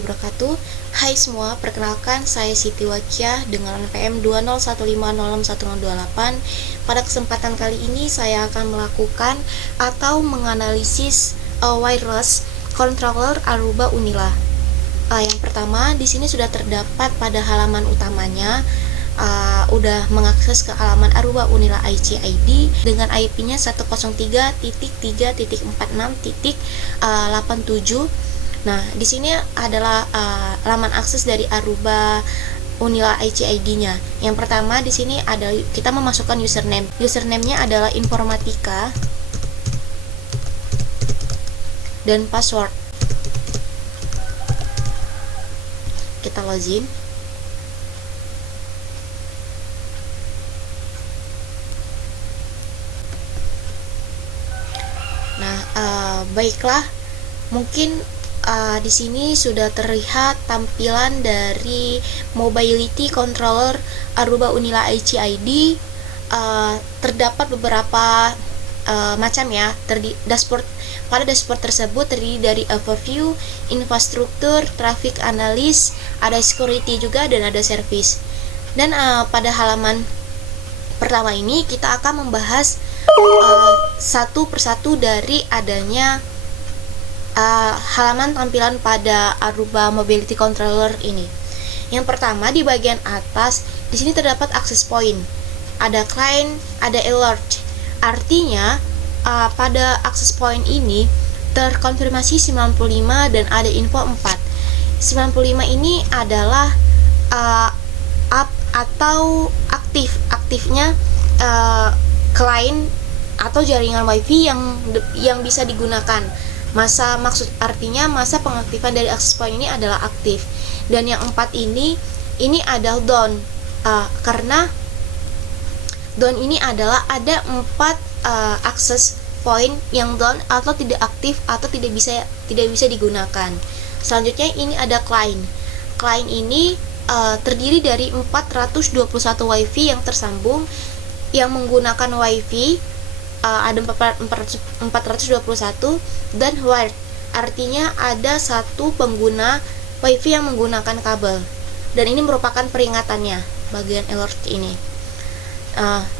wabarakatuh. Hai semua, perkenalkan saya Siti Wakia dengan NPM 201506128. Pada kesempatan kali ini saya akan melakukan atau menganalisis wireless controller Aruba Unila. Yang pertama, di sini sudah terdapat pada halaman utamanya. Udah mengakses ke halaman Aruba Unila IC-ID dengan IP-nya 103.3.46.87. Nah, di sini adalah laman akses dari Aruba Unila IC-ID-nya. Yang pertama di sini ada kita memasukkan username. Username-nya adalah informatika dan password. Kita login. Nah, baiklah, mungkin di sini sudah terlihat tampilan dari mobility controller Aruba Unila IC-ID. Terdapat beberapa macam ya. Pada dashboard tersebut terdiri dari overview, infrastruktur, traffic analysis, ada security juga, dan ada service. Dan pada halaman pertama ini kita akan membahas satu persatu dari adanya halaman tampilan pada Aruba Mobility Controller ini. Yang pertama di bagian atas, di sini terdapat access point, ada client, ada alert. Artinya pada access point ini terkonfirmasi 95 dan ada info 4. 95 ini adalah up atau aktifnya client atau jaringan WiFi yang bisa digunakan. Artinya masa pengaktifan dari access point ini adalah aktif. Dan yang 4 ini adalah down, karena down ini adalah ada 4 access point yang down atau tidak aktif atau tidak bisa digunakan. Selanjutnya ini ada client. Client ini terdiri dari 421 WiFi yang tersambung yang menggunakan WiFi. Ada 421 dan wired, artinya ada satu pengguna WiFi yang menggunakan kabel, dan ini merupakan peringatannya bagian alert ini.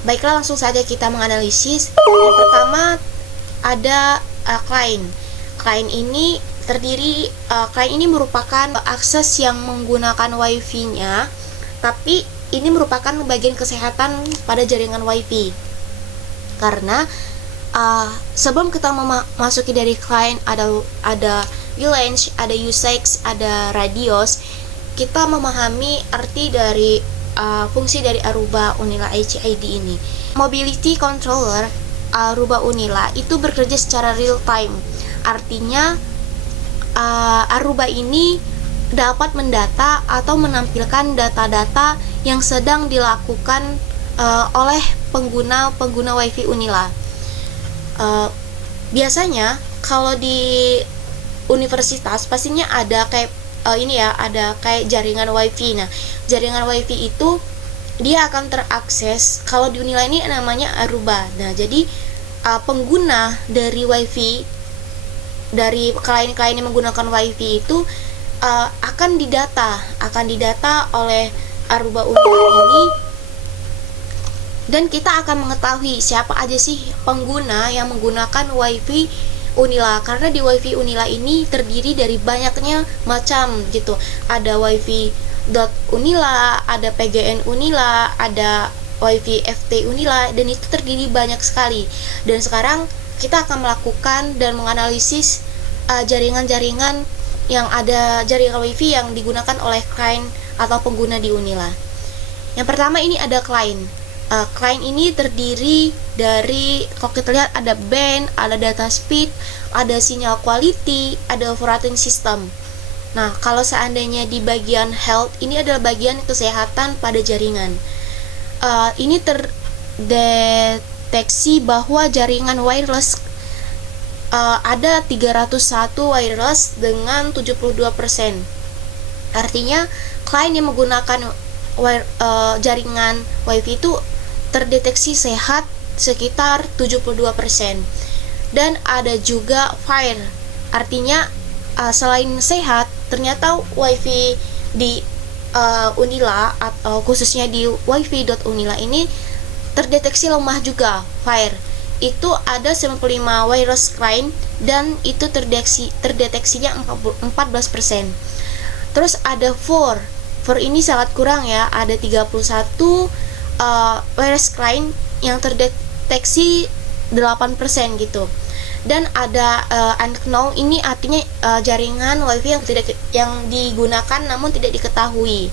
Baiklah, langsung saja kita menganalisis. Yang pertama ada client. Client ini merupakan akses yang menggunakan WiFi-nya, tapi ini merupakan bagian kesehatan pada jaringan WiFi. Karena sebelum kita memasuki dari client ada VLAN, ada U6, ada radios, kita memahami arti dari fungsi dari Aruba Unila IC-ID ini. Mobility controller Aruba Unila itu bekerja secara real time. Artinya Aruba ini dapat mendata atau menampilkan data-data yang sedang dilakukan oleh pengguna WiFi Unila. Biasanya kalau di universitas pastinya ada kayak ada kayak jaringan WiFi. Nah, jaringan WiFi itu dia akan terakses. Kalau di Unila ini namanya Aruba. Nah, jadi pengguna dari WiFi, dari klien-klien yang menggunakan WiFi itu akan didata oleh Aruba Unila ini. Dan kita akan mengetahui siapa aja sih pengguna yang menggunakan WiFi Unila, karena di WiFi Unila ini terdiri dari banyaknya macam gitu. Ada WiFi .unila, ada PGN Unila, ada WiFi FT Unila, dan itu terdiri banyak sekali. Dan sekarang kita akan melakukan dan menganalisis jaringan-jaringan yang ada, jaringan WiFi yang digunakan oleh klien atau pengguna di Unila. Yang pertama ini ada client. Client ini terdiri dari, kalau kita lihat, ada band, ada data speed, ada sinyal quality, ada operating system. Nah, kalau seandainya di bagian health, ini adalah bagian kesehatan pada jaringan. Ini terdeteksi bahwa jaringan wireless ada 301 wireless dengan 72%. Artinya klien yang menggunakan jaringan WiFi itu terdeteksi sehat sekitar 72%. Dan ada juga fire, artinya selain sehat ternyata WiFi di Unila atau khususnya di wifi.unila ini terdeteksi lemah juga fire. Itu ada 95 virus client dan itu terdeteksinya 14%. Terus ada 4 ini sangat kurang ya, ada 31 virus client yang terdeteksi 8% gitu. Dan ada unknown, ini artinya jaringan wifi yang digunakan namun tidak diketahui.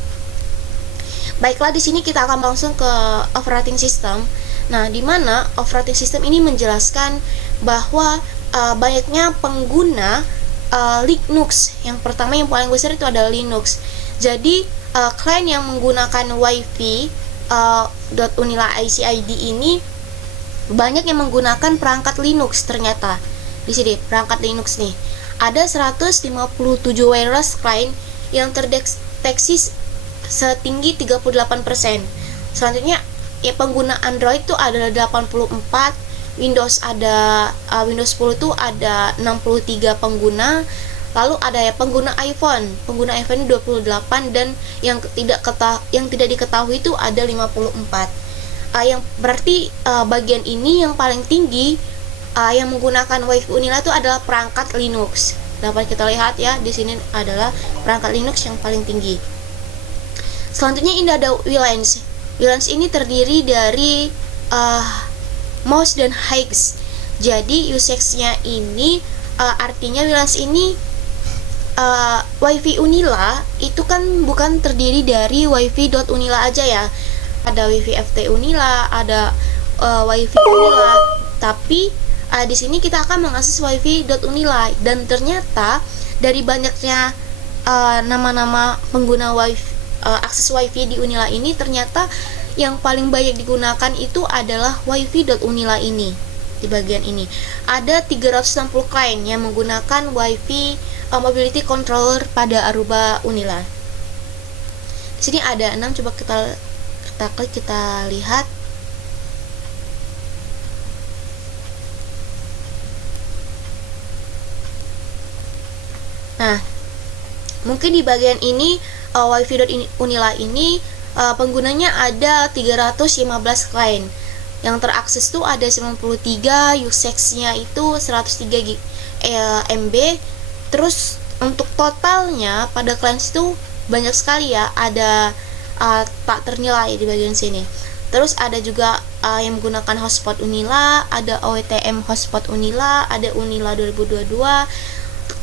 Baiklah, di sini kita akan langsung ke operating system. Nah, di mana operating system ini menjelaskan bahwa banyaknya pengguna Linux. Yang pertama yang paling besar itu adalah Linux. Jadi klien yang menggunakan wifi .unila ICID ini banyak yang menggunakan perangkat Linux. Ternyata di sini perangkat Linux nih ada 157 wireless client yang terdeteksi setinggi 38%. Selanjutnya ya, pengguna Android itu ada 84, Windows 10 itu ada 63 pengguna. Lalu ada ya pengguna iPhone ini 28 dan yang tidak diketahui itu ada 54. Yang berarti bagian ini yang paling tinggi yang menggunakan wifi Unila itu adalah perangkat Linux. Dapat kita lihat ya, di sini adalah perangkat Linux yang paling tinggi. Selanjutnya ini ada WLANs. WLANs ini terdiri dari mouse dan higgs. Jadi usage-nya ini artinya WLANs ini wifi Unila itu kan bukan terdiri dari wifi.unila aja ya. Ada wifi FT Unila, ada wifi Unila, tapi di sini kita akan mengakses wifi.unila. Dan ternyata dari banyaknya nama-nama pengguna wifi akses wifi di Unila ini, ternyata yang paling banyak digunakan itu adalah wifi.unila ini. Di bagian ini ada 360 klien yang menggunakan wifi mobility controller pada Aruba Unila. Di sini ada 6, coba kita klik, kita lihat. Nah, mungkin di bagian ini wifi.unila ini penggunanya ada 315 klien. Yang terakses tuh ada 93, usage-nya itu 103 MB. Terus untuk totalnya pada klien itu banyak sekali ya, ada tak ternilai di bagian sini. Terus ada juga yang menggunakan hotspot Unila, ada OETM hotspot Unila, ada Unila 2022.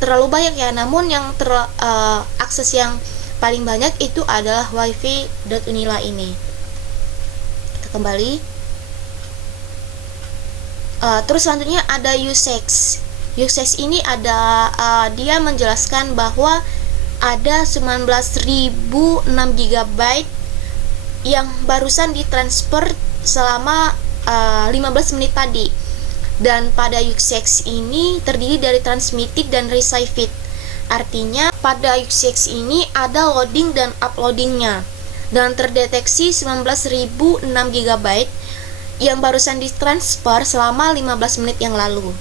Terlalu banyak ya, namun yang akses yang paling banyak itu adalah wifi.unila ini. Kita kembali. Terus selanjutnya ada usage. Usage ini ada dia menjelaskan bahwa ada 19.006 GB yang barusan ditransfer selama 15 menit tadi. Dan pada usage ini terdiri dari transmitted dan received. Artinya pada usage ini ada loading dan uploadingnya. Dan terdeteksi 19.006 GB yang barusan ditransfer selama 15 menit yang lalu.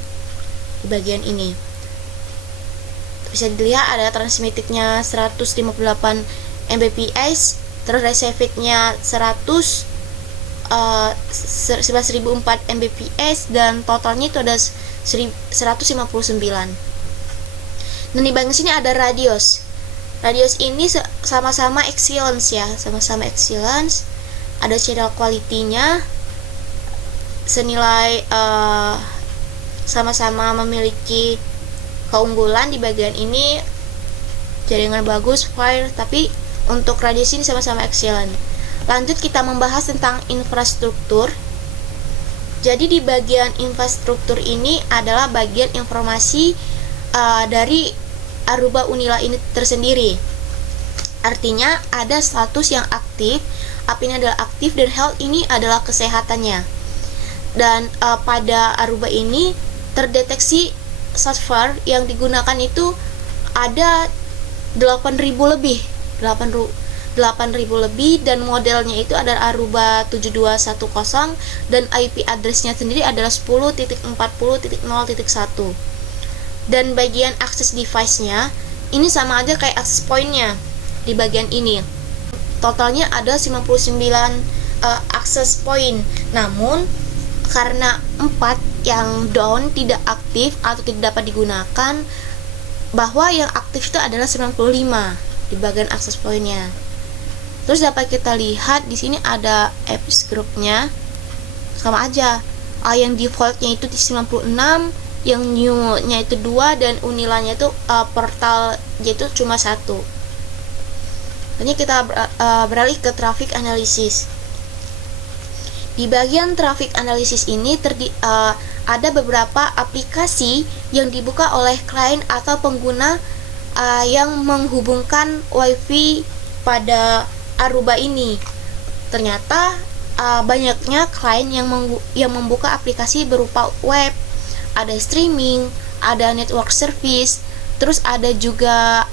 Di bagian ini bisa dilihat ada transmittednya 158 Mbps, terus receivednya 11.004 Mbps, dan totalnya itu ada 159. Dan di bagian sini ada radius. Radius ini sama-sama excellence ya, sama-sama excellence. Ada channel quality-nya senilai sama-sama memiliki keunggulan. Di bagian ini jaringan bagus, fire, tapi untuk radius ini sama-sama excellent. Lanjut kita membahas tentang infrastruktur. Jadi di bagian infrastruktur ini adalah bagian informasi dari Aruba Unila ini tersendiri. Artinya ada status yang aktif, apinya adalah aktif, dan health ini adalah kesehatannya. Dan pada Aruba ini terdeteksi software yang digunakan itu ada 8.000 lebih, dan modelnya itu ada Aruba 7210, dan IP address-nya sendiri adalah 10.40.0.1. Dan bagian akses device-nya ini sama aja kayak access point-nya di bagian ini. Totalnya ada 99 access point. Namun karena 4 yang down tidak aktif atau tidak dapat digunakan, bahwa yang aktif itu adalah 95 di bagian access point-nya. Terus dapat kita lihat di sini ada apps grupnya, sama aja. Yang defaultnya itu di 96, yang new-nya itu 2, dan unilanya itu portal itu cuma 1. Ini kita beralih ke traffic analysis. Di bagian traffic analysis ini ada beberapa aplikasi yang dibuka oleh klien atau pengguna yang menghubungkan WiFi pada Aruba ini. Ternyata banyaknya klien yang membuka aplikasi berupa web, ada streaming, ada network service, terus ada juga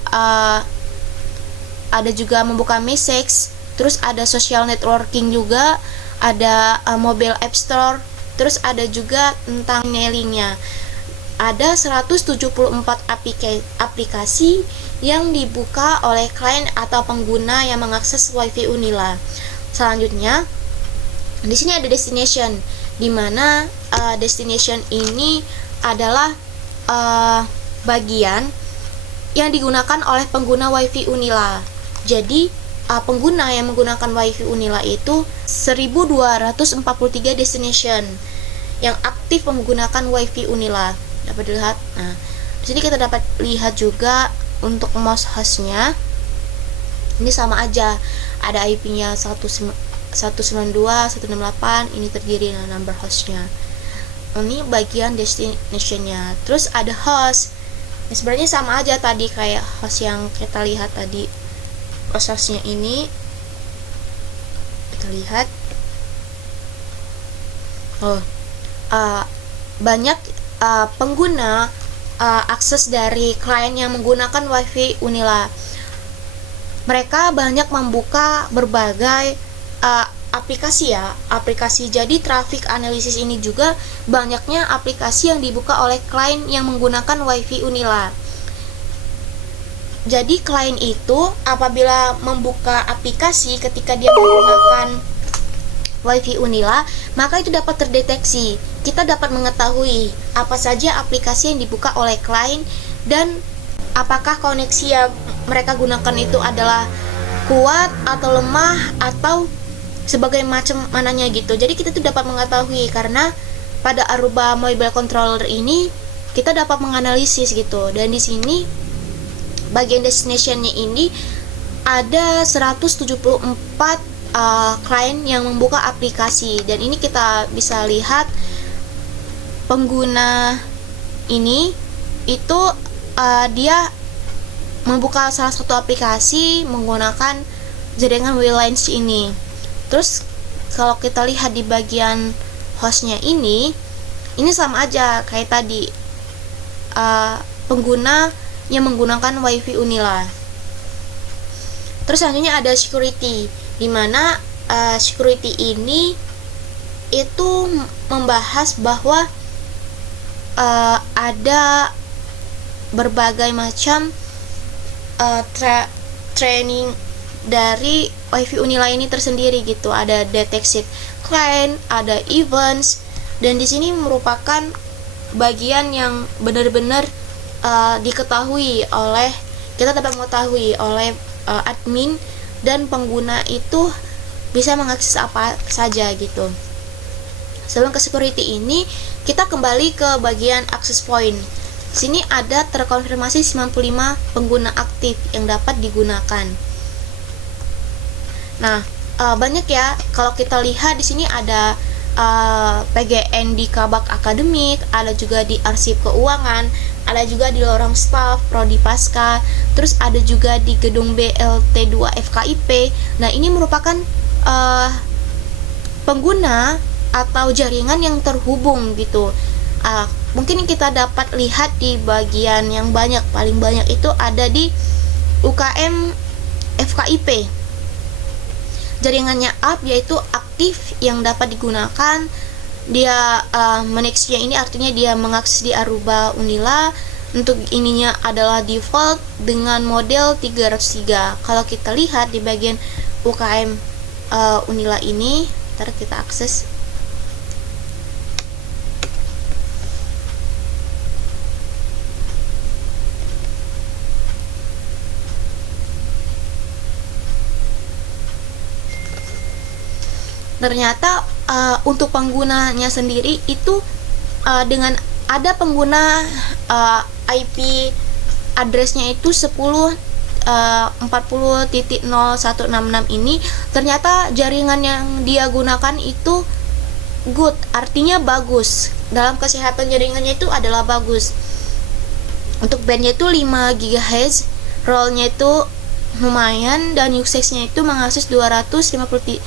membuka message, terus ada social networking juga, ada mobile app store, terus ada juga tentang mailingnya. Ada 174 aplikasi yang dibuka oleh klien atau pengguna yang mengakses WiFi Unila. Selanjutnya, di sini ada destination, di mana destination ini adalah bagian yang digunakan oleh pengguna WiFi Unila. Jadi pengguna yang menggunakan WiFi Unila itu 1243 destination yang aktif menggunakan WiFi Unila. Dapat dilihat. Nah, di sini kita dapat lihat juga untuk MOS hostnya. Ini sama aja. Ada IP-nya 192.168, ini terdiri dari number hostnya. Ini bagian destination-nya. Terus ada host. Ini sebenarnya sama aja tadi kayak host yang kita lihat tadi. Hostnya ini kita lihat. Banyak pengguna akses dari klien yang menggunakan WiFi Unila. Mereka banyak membuka berbagai aplikasi ya, aplikasi. Jadi traffic analysis ini juga banyaknya aplikasi yang dibuka oleh klien yang menggunakan WiFi Unila. Jadi klien itu apabila membuka aplikasi ketika dia menggunakan WiFi Unila, maka itu dapat terdeteksi. Kita dapat mengetahui apa saja aplikasi yang dibuka oleh klien dan apakah koneksi yang mereka gunakan itu adalah kuat atau lemah atau sebagai macam mananya gitu. Jadi kita tuh dapat mengetahui, karena pada Aruba Mobile Controller ini kita dapat menganalisis gitu. Dan di sini bagian destination-nya ini ada 174 klien yang membuka aplikasi, dan ini kita bisa lihat pengguna ini itu dia membuka salah satu aplikasi menggunakan jaringan WLAN ini. Terus kalau kita lihat di bagian hostnya ini sama aja kayak tadi, pengguna yang menggunakan WiFi Unila. Terus selanjutnya ada security, di mana security ini itu membahas bahwa ada berbagai macam training dari WiFi Unila ini tersendiri gitu. Ada deteksi client, ada events, dan di sini merupakan bagian yang benar-benar diketahui oleh, kita dapat mengetahui oleh admin dan pengguna itu bisa mengakses apa saja gitu. Sebelum ke security ini, kita kembali ke bagian access point. Sini ada terkonfirmasi 95 pengguna aktif yang dapat digunakan. Nah, banyak ya. Kalau kita lihat di sini ada PGN di Kabak Akademik, ada juga di Arsip Keuangan, ada juga di lorong staff Prodi Pasca, terus ada juga di gedung BLT2 FKIP. Nah, ini merupakan pengguna atau jaringan yang terhubung gitu. Mungkin kita dapat lihat di bagian yang paling banyak itu ada di UKM FKIP. Jaringannya up, yaitu aktif yang dapat digunakan. Dia manage-nya ini artinya dia mengakses di Aruba Unila. Untuk ininya adalah default dengan model 303. Kalau kita lihat di bagian UKM Unila ini, ntar kita akses. Ternyata untuk penggunanya sendiri itu dengan ada pengguna IP addressnya itu 10.40.0166 ini, ternyata jaringan yang dia gunakan itu good, artinya bagus. Dalam kesehatan jaringannya itu adalah bagus. Untuk bandnya itu 5 GHz, roll-nya itu lumayan, dan usage-nya itu mengakses 257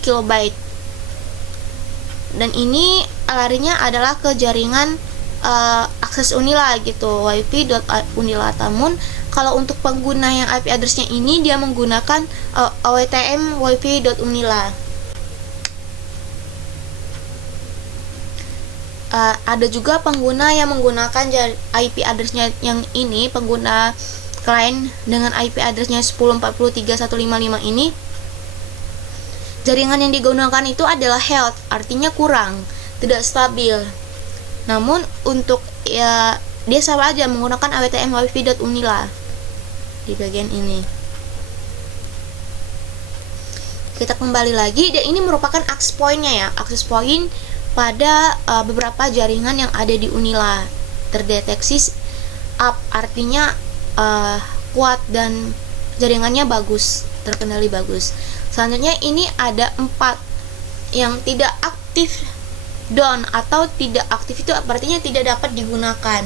KB. Dan ini larinya adalah ke jaringan akses Unila gitu, wifi.unila. Namun kalau untuk pengguna yang IP address-nya ini, dia menggunakan OWTM wifi.unila. Ada juga pengguna yang menggunakan IP address-nya yang ini, pengguna klien dengan IP address-nya 10.40.3155 ini, jaringan yang digunakan itu adalah health, artinya kurang, tidak stabil. Namun untuk ya dia sama aja menggunakan AWTM wifi.unila di bagian ini. Kita kembali lagi, dan ini merupakan access point-nya ya, access point pada beberapa jaringan yang ada di Unila terdeteksi up, artinya kuat dan jaringannya bagus, terkendali bagus. Selanjutnya ini ada 4 yang tidak aktif, down atau tidak aktif itu artinya tidak dapat digunakan.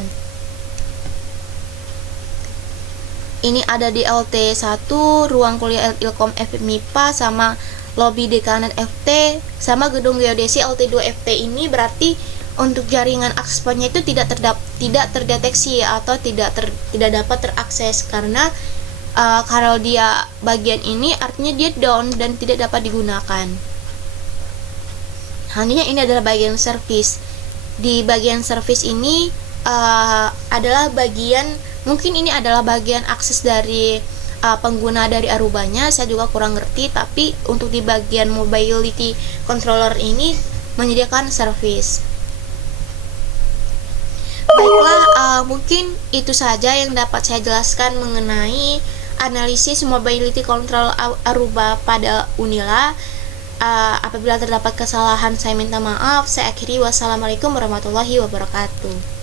Ini ada di LT1, ruang kuliah Ilkom FMIPA, sama lobi dekanan FT, sama gedung geodesi LT2 FT. Ini berarti untuk jaringan akses point-nya itu tidak terdeteksi atau tidak dapat terakses, karena kalau dia bagian ini artinya dia down dan tidak dapat digunakan. Hanya ini adalah bagian service. Di bagian service ini adalah bagian, mungkin ini adalah bagian akses dari pengguna dari Arubanya. Saya juga kurang ngerti, tapi untuk di bagian mobility controller ini menyediakan service. Baiklah, mungkin itu saja yang dapat saya jelaskan mengenai analisis mobility control Aruba pada Unila. Apabila terdapat kesalahan, saya minta maaf. Saya akhiri, wassalamualaikum warahmatullahi wabarakatuh.